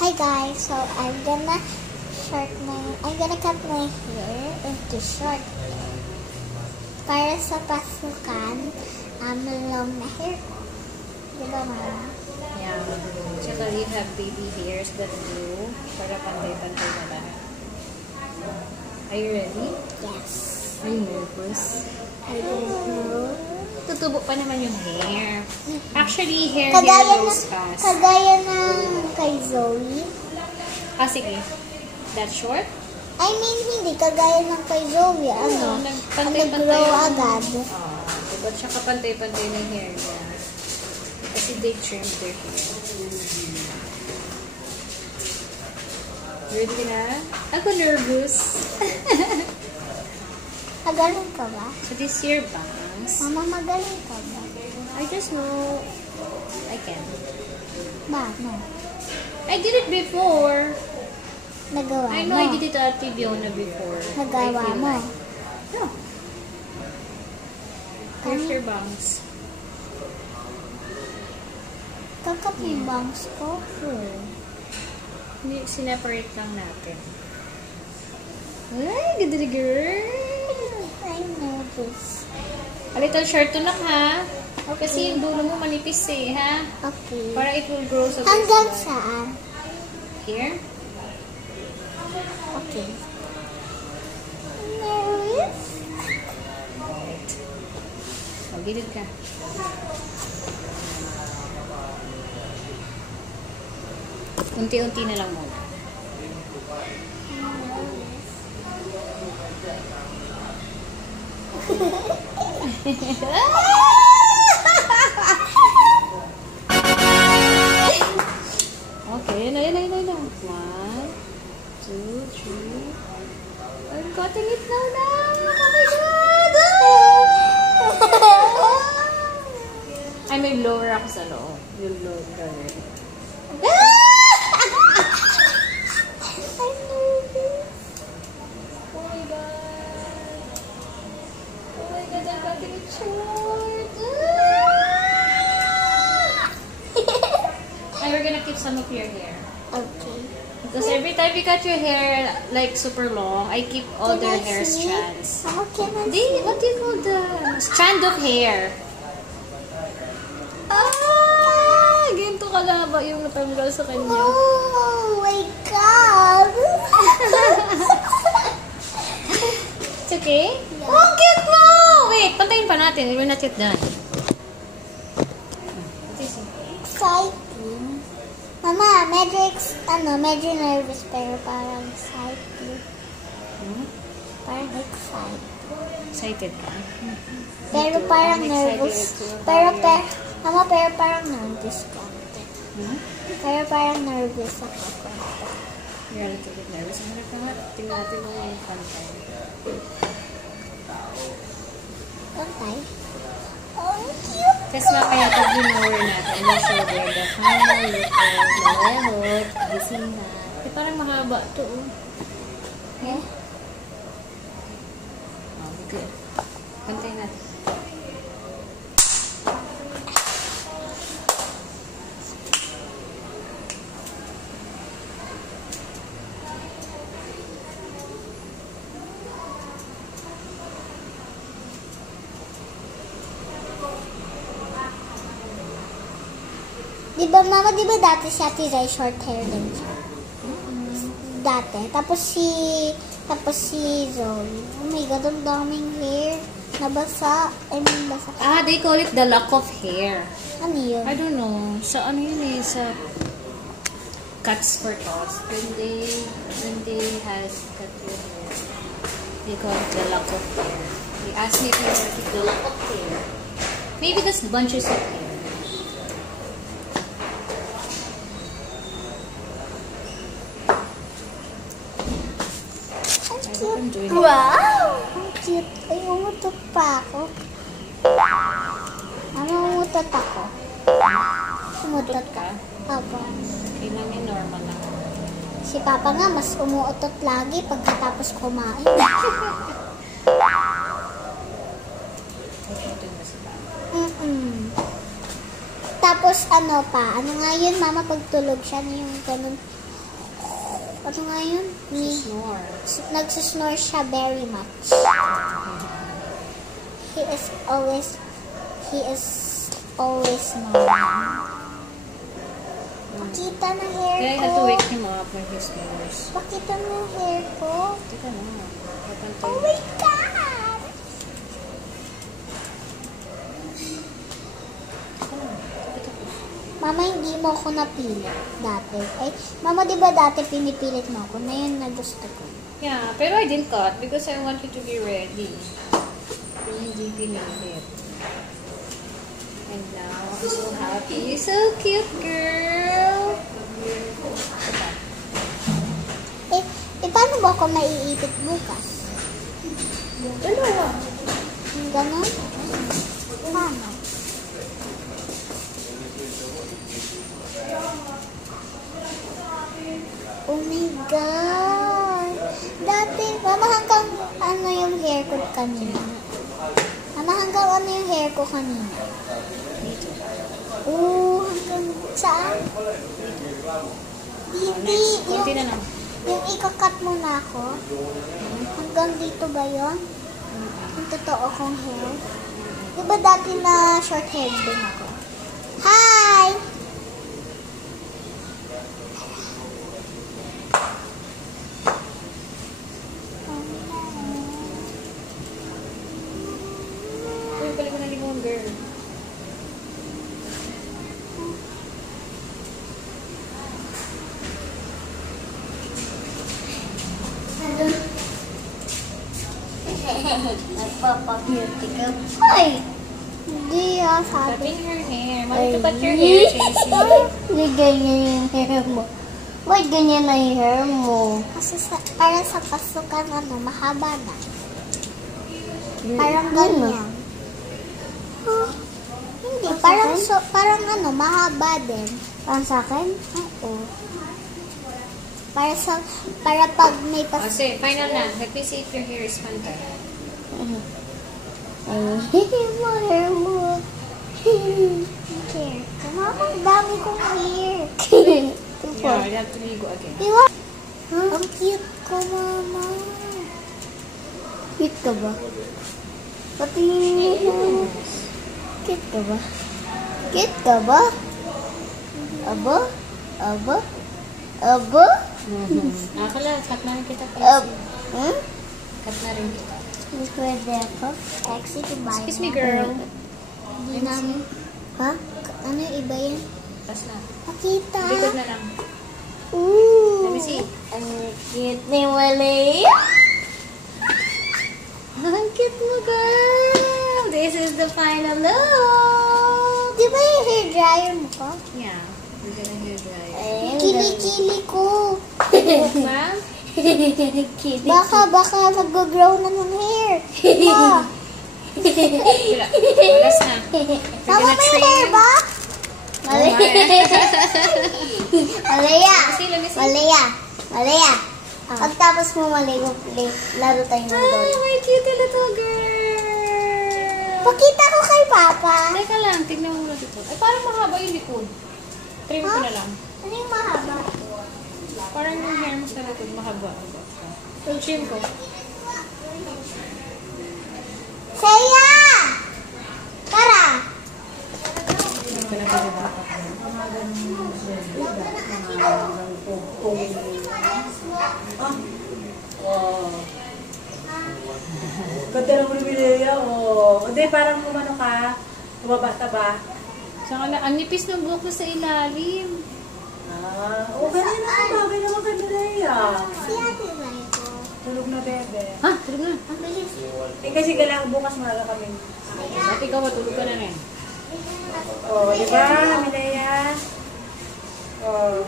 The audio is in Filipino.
Hi guys, so I'm gonna cut my hair into short hair. Para sa pasukan, long na hair ko. Diba, Mama? Yeah. Tsaka you have baby hairs that grow para pantay-pantay na lahat. Are you ready? Yes. Are you nervous? I don't know. Tutubo pa naman yung hair. Actually, hair grows fast. Kagaya ng kay Zoe. Ah, sige. That short? I mean, hindi. Kagaya ng kay Zoe. Nag-grow agad. Diba siya kapantay-pantay ng hair niya? Kasi they trimmed their hair. Ready na? Ako nervous. Magaling ka ba? So this year, bangs. Mama, magaling ka ba? I just know I can. Ba, no. I did it before. Nagawa I know mo. I did it at Tibiona before. Nagawa mo. No. Here's your bangs. Kakapibangs ko. Hindi, sineparate lang natin. Ay, good girl. I'm nervous. A little short to na ha. Okay. Kasi yung dulo mo manipis eh, ha? Okay. Para it will grow sa Hanggang saan? Here? Okay. Nervous? Right. Magilid ka. Unti-unti na lang muna. Okay, yun na. 1, 2, 3. I'm cutting it now. Oh my God! Ay, may blower ako sa loob. Yung blower. I'm nervous. Oh my God. Oh my God, I'm cutting it short. And we're gonna keep some of your hair. Okay. Because every time you cut your hair like super long, I keep all their hair strands. How can I Hindi, what do you call the strand of hair? Ganito kalaba yung natanggal sa kanya. Oh my God! It's okay? Yeah. Oh, ang cute mo! Wait, pantayin pa natin. We're not yet done. Exciting. Mama, medyo nervous pero parang exciting. Parang excited. Excited ka? Pero parang nervous. Mama, pero parang nervous ka. Pero parang nervous ako. You're a little bit nervous. Hanap ka nga. Tingnan natin mo yung pantay. Okay. Oh, cute. Tapos mamaya pag binower natin, we'll show them the final look of malehot, gisina. Eh, parang mahaba to. Eh? Oh, good. Pantay natin. Mama, di ba dati si Ate Ray short hair din siya? Dati. Tapos si Zoe. Oh my God, ang daming hair. Nabasa. Basa. Ah, they call it the lock of hair. Ano yun? I don't know. Sa ano yun eh, sa cuts for toss. When they has cut your hair, they call it the lock of hair. They asked me if you want to the lock of hair. Maybe that's bunches of hair. Wow! Ang cute. Ay, umutot pa ako. Umutot ako. Umutot ka? Papa. Kailangan normal lang. Si Papa nga, mas umuutot lagi pagkatapos kumain. Tapos ano pa, ano nga yun, Mama, pagtulog siya, yung ganun, Ano nga yun? Snore. Nagsusnore siya very much. He is always snoring. Pakita na hair Kaya I ko. have to wake him up when he snores. Pakita mo yung hair ko. Teka na. Oh my God! Mama, hindi mo ako napilit dati. Ay, Mama, di ba dati pinipilit mo ako? Na yun na gusto ko. Yeah, pero I didn't cut because I want you to be ready. Pero hindi pinilit. And now, I'm so happy. You're so cute, girl! Paano ba ako maiipit bukas? Dalawa. Ganon? Paano? Oh my God! Dati, Mama, hanggang ano yung hair ko kanina? Mama, hanggang ano yung hair ko kanina? Dito. Oo, hanggang saan? Dito. Kunti na lang. Yung ikakat mo na ako? Hanggang dito ba yun? Yung totoo kong hair? Diba dati na short hair din ako? Hi! Uy, balik mo na limon, girl. Nagpapag-beauty ka. Hoy! Hindi sabi. Cutting your hair. Mommy, to cut your hair, Tracy. Hindi ganyan yung hair mo. Why ganyan na yung hair mo? Kasi para sa pasukan, mahaba na. Parang ganyan. Hindi, parang mahaba din. Parang sa akin? Oo. Para pag may Sige, final na. Let me see if your hair is pantay. Mo hair mo. Hair. Mama, dami kong hair. Yeah, you have to ligo again. Diba? Ang cute ko, Mama. Cute ka ba? Pati cute ka ba? Cute ka ba? Aba? Aba? Aba? Akala, cut na rin kita. Hmm? Cut na rin kita. Hindi pwede ako. Sexy to buy. Excuse me, girl. Hindi namin. Ha? Ano yung iba yan? Pas na. Pakita. Likod na lang. Ooh. Let me see. Ang cute ni Wally. Ang cute mo, girl. This is the final look. Di ba yung hair dryer mo ko? Yeah. We're gonna hair dry. Kili-kili ko. Ma'am? Baka nag-grow na ng hair. Ma. Wala. Walas na. Mama, may hair ba? Malaya. Let me see. Malaya. Pagtapos mo maligo, laro tayo ng doll. Oh, my cute little girl. Pakita ko kay Papa. Teka lang, tignan mo muna dito. Ay, parang mahaba yung likod. Trim ko na lang. Ano yung mahaba? Parang yung hair mo sa likod, mahaba. So, trim ko. Saya! Tara! Ganda lang mo ni Mileya, oh. Hindi, parang kumano ka, tumabata ba? Saka na, ang nipis ng buhok na sa ilalim. Ganyan naman, bagay naman kay Mileya. Si Ate Maiko. Tulog na, bebe. Ha? Tulog na. Ang bilis. Kasi kailangan bukas maaga kami. At ikaw, matulog ka na rin. Oh, di ba, Mileya? Oh.